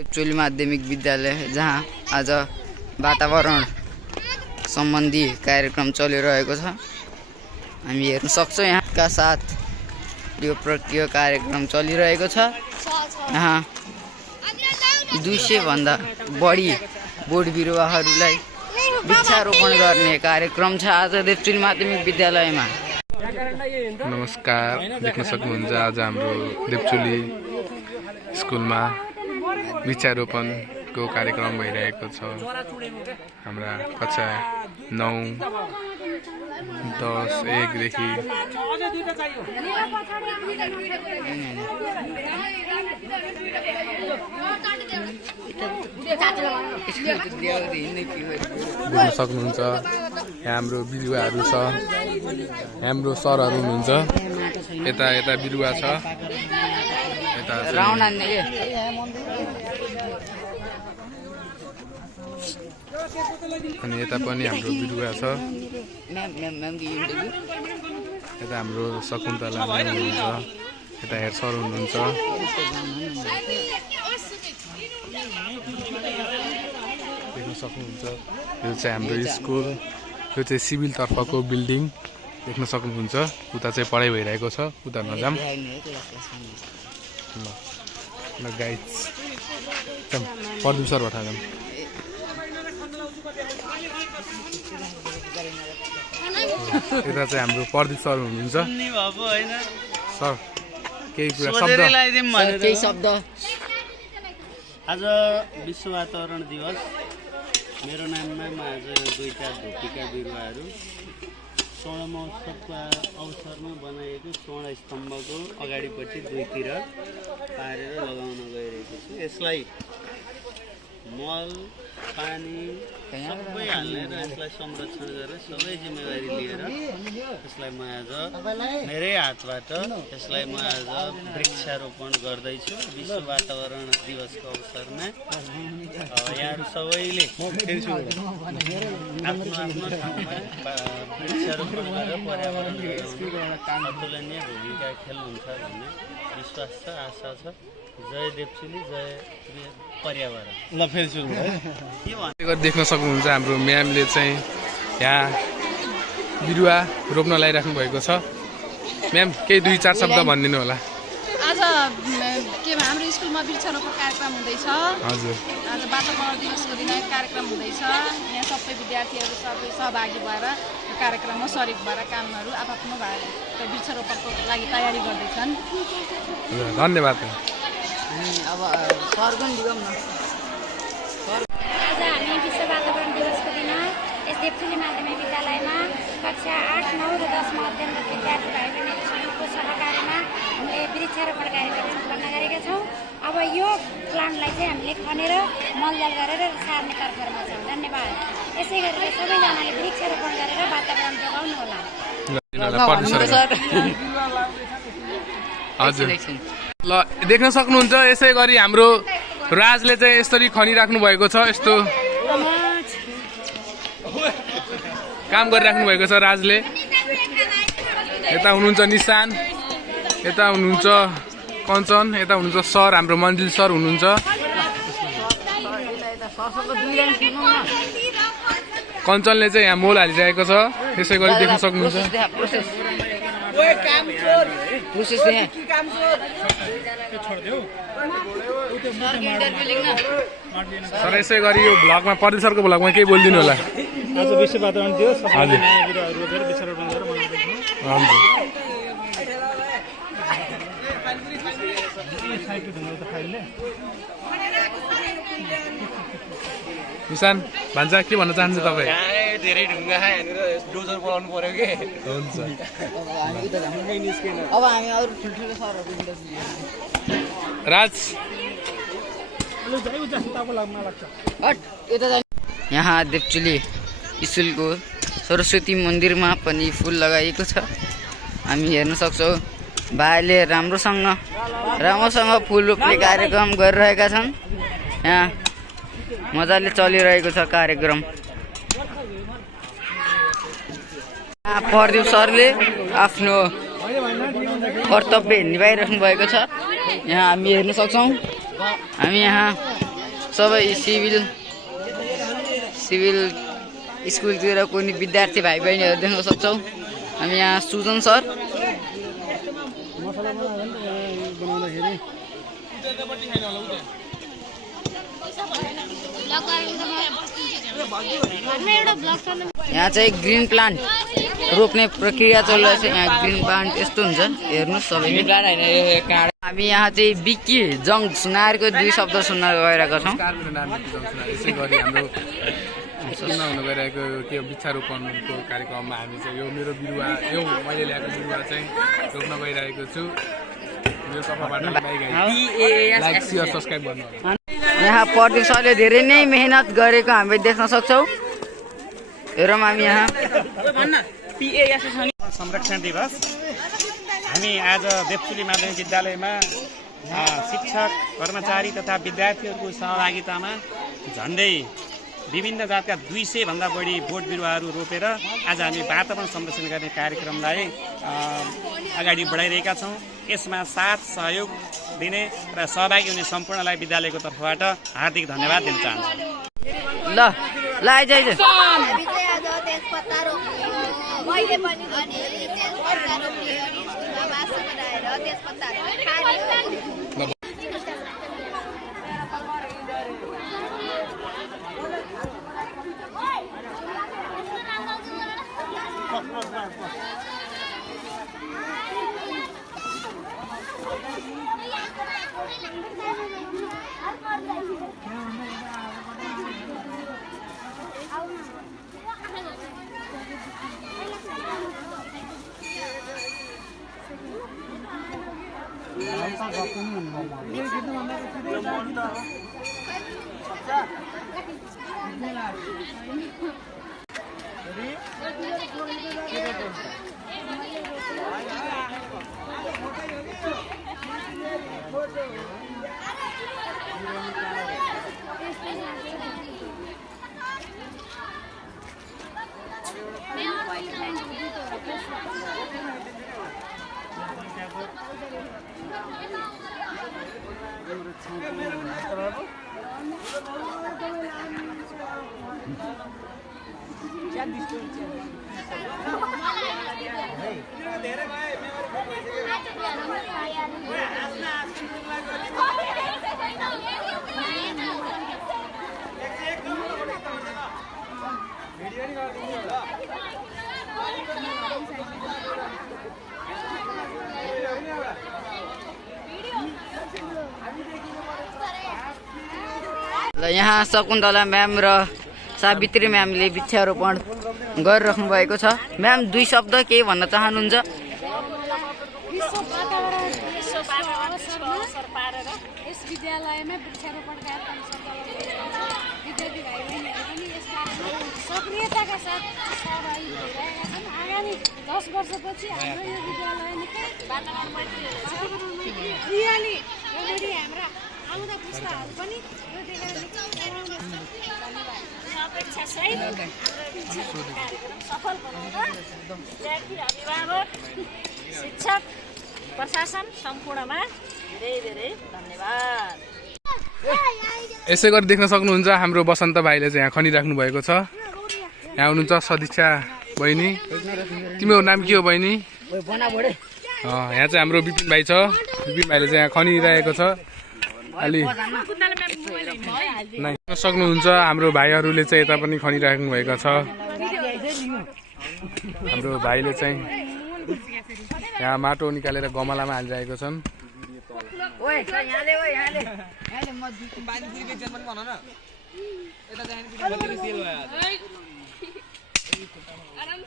देवचोली माध्यमिक विद्यालय जहाँ आज वातावरण सम्बन्धी कार्यक्रम चलिरहेको छ। हामी हेर्न सक्छौँ यहाँका साथ यो कार्यक्रम चलिरहेको छ। यहाँ 200 भन्दा बढी बोट बिरुवाहरूलाई वृक्षारोपण गर्ने कार्यक्रम छ आज देवचोली माध्यमिक विद्यालयमा। नमस्कार, देख्न सक्नुहुन्छ आज हाम्रो देवचोली स्कुलमा वृक्षारोपणको कार्यक्रम भइरहेको छ। हाम्रा कक्षा 9, 10, 1 देखि बुझ्न सक्नुहुन्छ। यहाँ हाम्रो बिरुवाहरू छ, हाम्रो सरहरू हुनुहुन्छ। यता यता बिरुवा छ, यता अनि यता पनि हाम्रो बिरुवा छ। यता हाम्रो शकुन्तला हुनुहुन्छ, यता हेड सर हुनुहुन्छ। देख्न सक्नुहुन्छ यो चाहिँ हाम्रो स्कुल, यो चाहिँ सिभिल तर्फको बिल्डिङ देख्न सक्नुहुन्छ। उता चाहिँ पढाइ भइरहेको छ, उता नजाम ल गाइड्स प्रदीप सर भटाजाम। यता चाहिँ हाम्रो प्रदीप सर हुनुहुन्छ। सर केही शब्द। आज विश्व वातावरण दिवस मेरो नाममा म आज दुईटा धुपीका बिरुवाहरू स्वर्ण महोत्सवको अवसरमा बनाएको स्वर्ण स्तम्भको अगाडिपट्टि दुईतिर पारेर लगाउन गइरहेको छु। यसलाई मल पानी सबै हालेर यसलाई संरक्षण गरेर सबै जिम्मेवारी लिएर यसलाई म आज मेरै हातबाट यसलाई म आज वृक्षारोपण गर्दैछु विश्व वातावरण दिवसको अवसरमा। यहाँहरू सबैले आफ्नो आफ्नो ठाउँमा वृक्षारोपण गरेर पर्यावरण बचाउन अतुलनीय भूमिका खेल्नुहुन्छ भन्ने विश्वास छ, आशा छ। जय देवचोली, जय पर्यावरण। ल फेरि सुरु है। देख्न सक्नुहुन्छ हाम्रो म्यामले चाहिँ यहाँ बिरुवा रोप्न लगाइराख्नु भएको छ। म्याम केही 2-4 शब्द भनिदिनु होला। आज के हाम्रो स्कुलमा वृक्षारोपण कार्यक्रम हुँदैछ। हजुर, आज वातावरण दिवसको दिन कार्यक्रम हुँदैछ। यहाँ सबै विद्यार्थीहरू सबै सहभागी भएर कार्यक्रममा सरिक भएर कामहरू आफ्नो भएर वृक्षारोपणको लागि तयारी गर्दैछन्। धन्यवाद। अब सरगन दिगम न। आज हामी विश्व वातावरण दिवसको दिन यस देवचोली माध्यमिक विद्यालयमा कक्षा 8, 9 र 10 मा अध्ययनरत विद्यार्थी भाइ बहिनीहरूको सहकार्यमा हामीले वृक्षारोपण कार्यक्रम सम्पन्न गरेका छौँ। अब यो प्लान्टलाई चाहिँ हामीले खनेर मलजल गरेर सार्ने तर्फमा छौँ। धन्यवाद। यसै गरेर सबैजनाले वृक्षारोपण गरेर वातावरण जोगाउनु होला। हजुर ल देख्न सक्नुहुन्छ। यसै गरी हाम्रो राजले चाहिँ यसरी खनिराख्नु भएको छ। यस्तो काम गरिराख्नु भएको छ राजले। यता हुनुहुन्छ निशान, यता हुनुहुन्छ कञ्चन, यता हुनुहुन्छ सर, हाम्रो मन्जिल सर हुनुहुन्छ। कञ्चनले चाहिँ यहाँ मोल हालिरहेको छ। यसै गरी देख्न सक्नुहुन्छ। सर यसै गरी यो भ्लगमा प्रदीप सरको भ्लगमा केही बोलिदिनु होला। आज विश्व वातावरण दिवस सबैले बिरुवाहरू रोपेर वृक्षारोपण गरेर मनाउँदैछौँ। निशान भान्जा के भन्न चाहन्छ तपाईँ? धेरै ढुङ्गा यहाँनिर डोजर बोलाउनु पर्यो कि हुन्छ। अब हामी अरू ठुल्ठुलो सरहरू राज यहाँ देवचोली स्कुलको सरस्वती मन्दिरमा पनि फुल लगाइएको छ। हामी हेर्न सक्छौँ भाइले राम्रोसँग फुल रोप्ने कार्यक्रम गरिरहेका छन्। यहाँ मजाले चलिरहेको छ कार्यक्रम। प्रदीप सरले आफ्नो कर्तव्य निभाइराख्नु भएको छ। यहाँ हामी हेर्न सक्छौँ। हामी यहाँ सबै सिभिल स्कुलतिर कुनै विद्यार्थी भाइ बहिनीहरू देख्न सक्छौँ। हामी यहाँ सुजन सर यहाँ चाहिँ ग्रिन प्लान्ट रोप्ने प्रक्रिया चलिरहेछ। यहाँ ग्रिन प्लान्ट यस्तो हुन्छ हेर्नुहोस् सबैले। हामी यहाँ चाहिँ बिक्की जङ सुनारको 2 शब्द सुन्न गइरहेका छौँ। यसै गरी हाम्रो स्कुलमा हुन गइरहेको के वृक्षारोपणको कार्यक्रममा हामी चाहिँ यो मेरो बिरुवा यो मैले ल्याएको बिरुवा चाहिँ रोप्न गइरहेको छु। यो तपाईँबाट लाइक शेयर सब्सक्राइब गर्नु होला। यहाँ प्रदीप सरले धेरै नै मेहनत गरेको हामीले देख्न सक्छौँ। हेरौँ हामी यहाँ संरक्षण दिवस हामी आज देवचुली माध्यमिक विद्यालयमा शिक्षक कर्मचारी तथा विद्यार्थीहरूको सहभागितामा झन्डै विभिन्न जातका 200 भन्दा बढी बोट बिरुवाहरू रोपेर आज हामी वातावरण संरक्षण गर्ने कार्यक्रमलाई अगाडि बढाइरहेका छौँ। यसमा साथ सहयोग दिने र सहभागी हुने सम्पूर्णलाई विद्यालयको तर्फबाट हार्दिक धन्यवाद दिन चाहन्छु। ल आइज मैले पनि भने तेजपत्ता रोप्ने अनि स्कुलमा बास बनाएर तेजपत्ताहरू खाने। ल यहाँ शकुन्तला म्याम र सावित्री म्यामले वृक्षारोपण गरिराख्नु भएको छ। म्याम 2 शब्द केही भन्न चाहनुहुन्छ? विश्व वातावरण अवसरमा पारेर यस विद्यालयमा वृक्षारोपण कार्यक्रम विद्यार्थी भाइ बहिनीहरू पनि यसमा सक्रियताका साथ सहभागी भइरहेका छन्। आगामी 10 वर्षपछि हाम्रो यो विद्यालय निकै वातावरणमैत्री हाम्रा आउँदा पुस्ताहरू पनि यो देखेर अपेक्षासहित कार्यक्रम सफल बनाउन विद्यार्थी अभिभावक शिक्षक प्रशासन सम्पूर्णमा धेरै धेरै धन्यवाद। यसै गरी देख्न सक्नुहुन्छ हाम्रो बसन्त भाइले चाहिँ यहाँ खनिराख्नु भएको छ। यहाँ हुनुहुन्छ सदिक्षा बहिनी। तिम्रो नाम के हो बहिनी? यहाँ चाहिँ हाम्रो विपिन भाइ छ। विपिन भाइले चाहिँ यहाँ खनिरहेको छ। अलि सक्नुहुन्छ हाम्रो भाइहरूले चाहिँ यता पनि खनिराख्नु भएको छ। हाम्रो भाइले चाहिँ यहाँ माटो निकालेर गमलामा हालिरहेको छन्।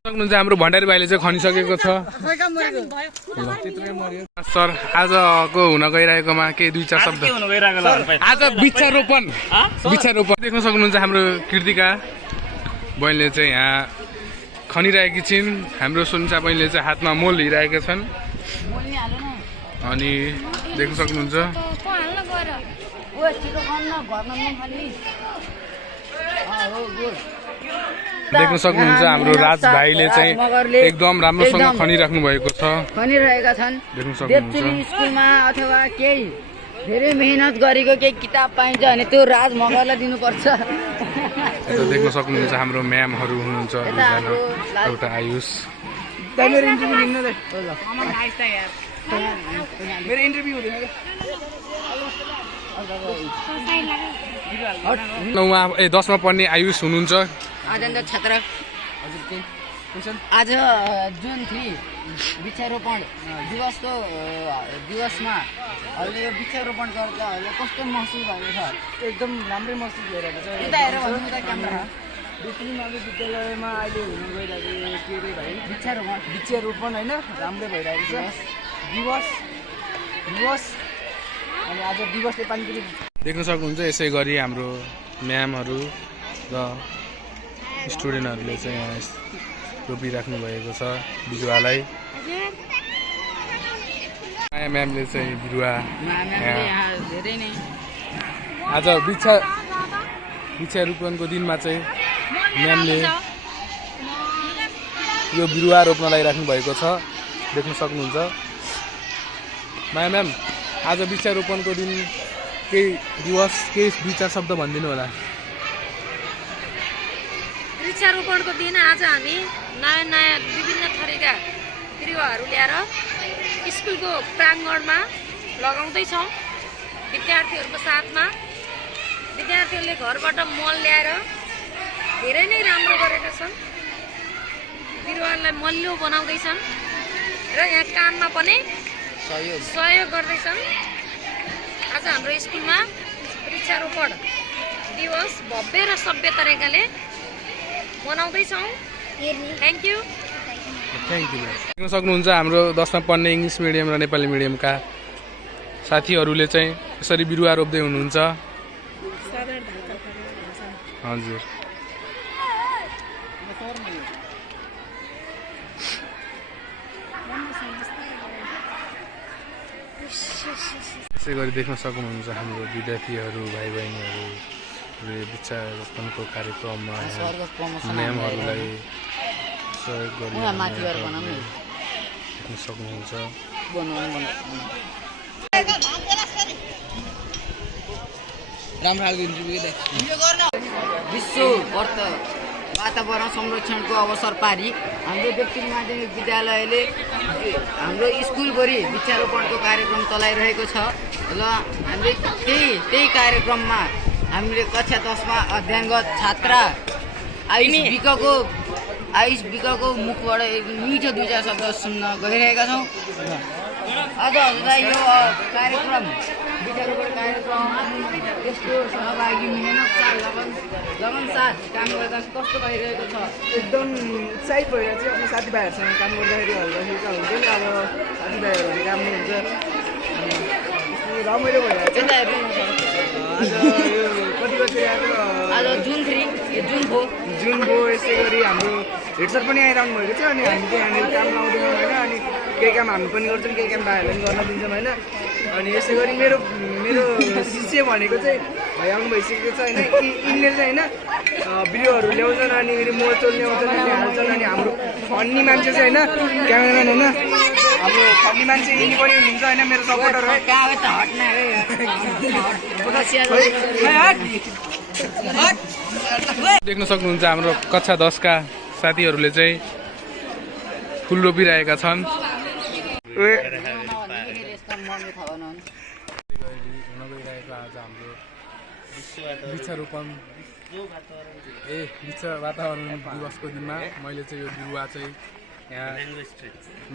सक्नुहुन्छ हाम्रो भण्डारी भाइले चाहिँ खनिसकेको छ। सर आजको हुन गइरहेकोमा केही 2-4 शब्द? आज वृक्षारोपण देख्न सक्नुहुन्छ। हाम्रो कृतिका बहिनीले चाहिँ यहाँ खनिरहेकी छिन्। हाम्रो सोनिसा बहिनीले चाहिँ हातमा मोल लिइरहेका छन्। अनि देख्न सक्नुहुन्छ देख्न सक्नुहुन्छ हाम्रो राज भाइले चाहिँ एकदम राम्रोसँग खनिराख्नु भएको छ। खनिरहेका छन्। देख्न देवचुली सक्नुहुन्छ स्कुलमा अथवा केही धेरै मेहनत गरेको केही किताब पाइन्छ भने त्यो राज मगरलाई दिनुपर्छ। यता देख्न सक्नुहुन्छ हाम्रो म्यामहरू हुनुहुन्छ दुईजना, एउटा आयुष मेरो इन्टरभ्यू लिनु न मेरो इन्टरभ्यू हुँदैन। 10मा पढ्ने आयुष हुनुहुन्छ। आजन्त छात्र आज जुन 3 वृक्षारोपण दिवसमा अहिले यो वृक्षारोपण गर्दा अहिले कस्तो महसुस भएको छ? एकदम राम्रै महसुस भइरहेको छ। यता हेर भन्नु त क्यामेरा बेसी विद्यालयमा अहिले हुनु गइरहेको के अरे भाइ वृक्षारोपण होइन राम्रै भइरहेको छ। दिवस अनि आज दिवसले पानी पनि देख्न सक्नुहुन्छ यसै गरी हाम्रो म्यामहरू र स्टुडेन्टहरूले चाहिँ यहाँ रोपिराख्नु भएको छ बिरुवालाई। माया म्यामले चाहिँ बिरुवा धेरै नै आज वृक्षारोपणको दिनमा चाहिँ म्यामले यो बिरुवा रोप्न लगाइराख्नु भएको छ, देख्न सक्नुहुन्छ। माया म्याम आज वृक्षारोपणको दिन केही दुई चार शब्द भनिदिनु होला। वृक्षारोपणको दिन आज हामी नयाँ नयाँ विभिन्न थरीका बिरुवाहरू ल्याएर स्कुलको प्राङ्गणमा लगाउँदैछौँ। विद्यार्थीहरूको साथमा विद्यार्थीहरूले घरबाट मल ल्याएर धेरै नै राम्रो गरेका छन्, बिरुवालाई मल्लो बनाउँदैछन् र यहाँ काममा पनि सहयोग गर्दैछन्। आज हाम्रो स्कुलमा वृक्षारोपण दिवस भव्य र सभ्य तरिकाले मनाउँदैछौँ। Thank you. देख्न सक्नुहुन्छ हाम्रो 10मा पढ्ने इङ्ग्लिस मिडियम र नेपाली मिडियमका साथीहरूले चाहिँ यसरी बिरुवा रोप्दै हुनुहुन्छ। हजुर यसै गरी देख्न सक्नुहुन्छ हाम्रो विद्यार्थीहरू भाइ बहिनीहरूले वृक्षारोपणको कार्यक्रममा म्यामहरूलाई सहयोग देख्न सक्नुहुन्छ। विश्व वातावरण संरक्षणको अवसर पारी हाम्रो व्यक्ति माध्यमिक विद्यालयले हाम्रो स्कुलभरि वृक्षारोपणको कार्यक्रम चलाइरहेको छ र हामीले त्यही कार्यक्रममा हामीले कक्षा 10मा अध्ययनरत छात्रा आयुष विकको मुखबाट मिठो 2-4 शब्द सुन्न गइरहेका छौँ। आज हजुरलाई यो कार्यक्रम वृक्षारोपण कार्यक्रम यस्तो सहभागी मेहनतसाथ लगनसाथ काम गर्दा कस्तो भइरहेको छ? एकदम उत्साहित भएर चाहिँ आफ्नो साथीभाइहरूसँग काम गर्दाखेरि हल्दाखेरि त हुन्छ नि, अब साथीभाइहरूले काम हुन्छ रमाइलो भइरहेको छ। आज यो कति बजी आएको? आज जुन 3 जुन भयो। यसै गरी हाम्रो हेड सर पनि आइरहनु भएको थियो अनि हामी चाहिँ यहाँनिर काम लाउँदैनौँ होइन, अनि केही काम हामी पनि गर्छौँ, केही काम भाइहरूले पनि गर्न दिन्छौँ होइन। अनि यसै गरी मेरो शिष्य भनेको चाहिँ भाइ आउनु भइसकेको छ होइन। यिनले चाहिँ होइन बिरुवाहरू ल्याउँछन् अनि फेरि मोचोल ल्याउँछन् अनि हाल्छन्। अनि हाम्रो फन्नी मान्छे चाहिँ होइन क्यामेराम्यान होइन, हाम्रो फन्नी मान्छे यिनी पनि हुनुहुन्छ होइन, मेरो सपोर्टर हो। देख्न सक्नुहुन्छ हाम्रो कक्षा 10का साथीहरूले चाहिँ फुल रोपिरहेका छन्। आज हाम्रो वृक्षारोपण विश्व वातावरण दिवसको दिनमा मैले चाहिँ यो बिरुवा चाहिँ यहाँ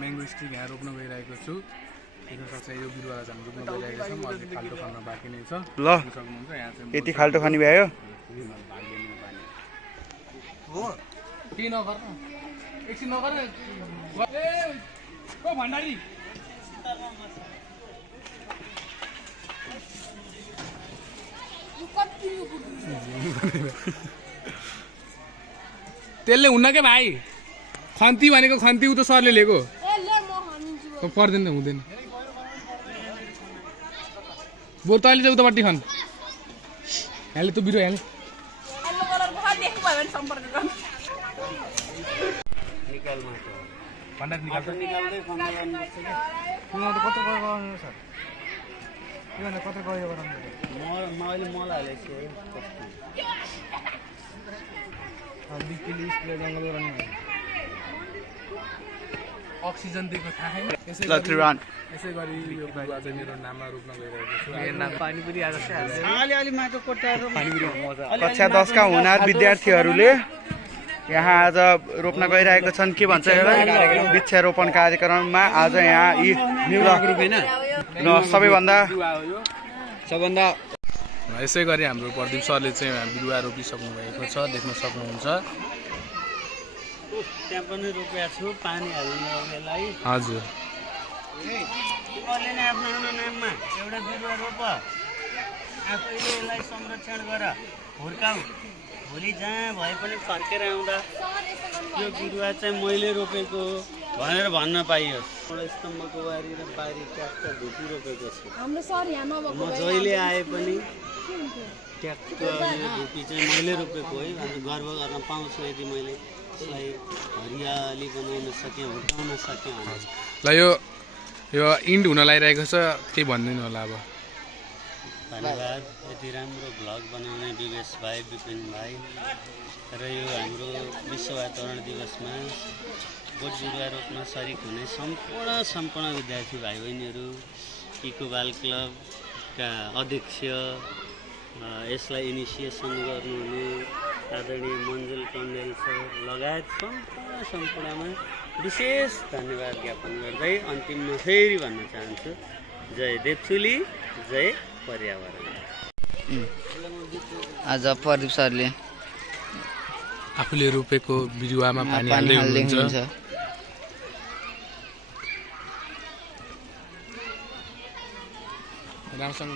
म्याङ्गो स्ट्रिक यहाँ रोप्न गइरहेको छु। देख्न सक्छ यो बिरुवालाई चाहिँ रोप्न गइरहेको छौँ। अलिक खाल्टो खन्न बाँकी नै छ। ल सक्नुहुन्छ यहाँ चाहिँ यति खाल्टो खानी भ्यायो हो केही नगर एकछिन नगर भण्डारी त्यसले हुन्न क्या भाइ, खन्ती भनेको खन्ती उ त सरले लिएको पर्दैन त हुँदैन। बोर तैँले चाहिँ उतापट्टि खन यहाँले त बिरुवा यहाँले अक्सिजन दिएको थाहा छैन यसै गरी यो बिरुवा चाहिँ मेरो नाममा रोप्न गइरहेको छु कक्षा 10 का हुनार विद्यार्थीहरूले यहाँ आज रोप्न गइरहेका छन् के भन्छ यसलाई वृक्षारोपण कार्यक्रममा आज यहाँ यी सबैभन्दा यसै गरी हाम्रो प्रदीप सरले चाहिँ बिरुवा रोपिसक्नु भएको छ देख्न सक्नुहुन्छ त्यहाँ पनि रोपेको छु पानी हाल्नु बेलाई हजुर तिमीहरूले नै आफ्नो आफ्नो नाममा एउटा बिरुवा रोप आफैले यसलाई संरक्षण गर हुर्काऊ भोलि जहाँ भए पनि फर्केर आउँदा यो बिरुवा चाहिँ मैले रोपेको हो भनेर भन्न पाइयोस् स्तम्भको बारी र बारी ट्याक्क धुपी रोपेको छु म जहिले आए पनि ट्याक्क यो धुपी चाहिँ मैले रोपेको है भनेर गर्व गर्न पाउँछु यदि मैले यसलाई हरियाली बनाउन सकेँ हुर्काउन सकेँ भने ल यो इन्ड हुन लागिरहेको छ केही भनिदिनु होला अब धन्यवाद यति राम्रो भ्लग बनाउने विवेश भाइ विपिन भाइ र यो हाम्रो विश्व वातावरण दिवसमा बोट बिरुवा रोप्न सरिक हुने सम्पूर्ण विद्यार्थी भाइ बहिनीहरू इकोबाल क्लबका अध्यक्ष यसलाई इनिसिएसन गर्नुहुने आदरणीय मन्जुल कण्डेल सर लगायत सम्पूर्णमा विशेष धन्यवाद ज्ञापन गर्दै अन्तिममा फेरि भन्न चाहन्छु जय देवचुली जय पर्यावरण। आज प्रदीप सरले आफूले रोपेको बिरुवामा पानी हाल्दै हुनुहुन्छ राम्रोसँग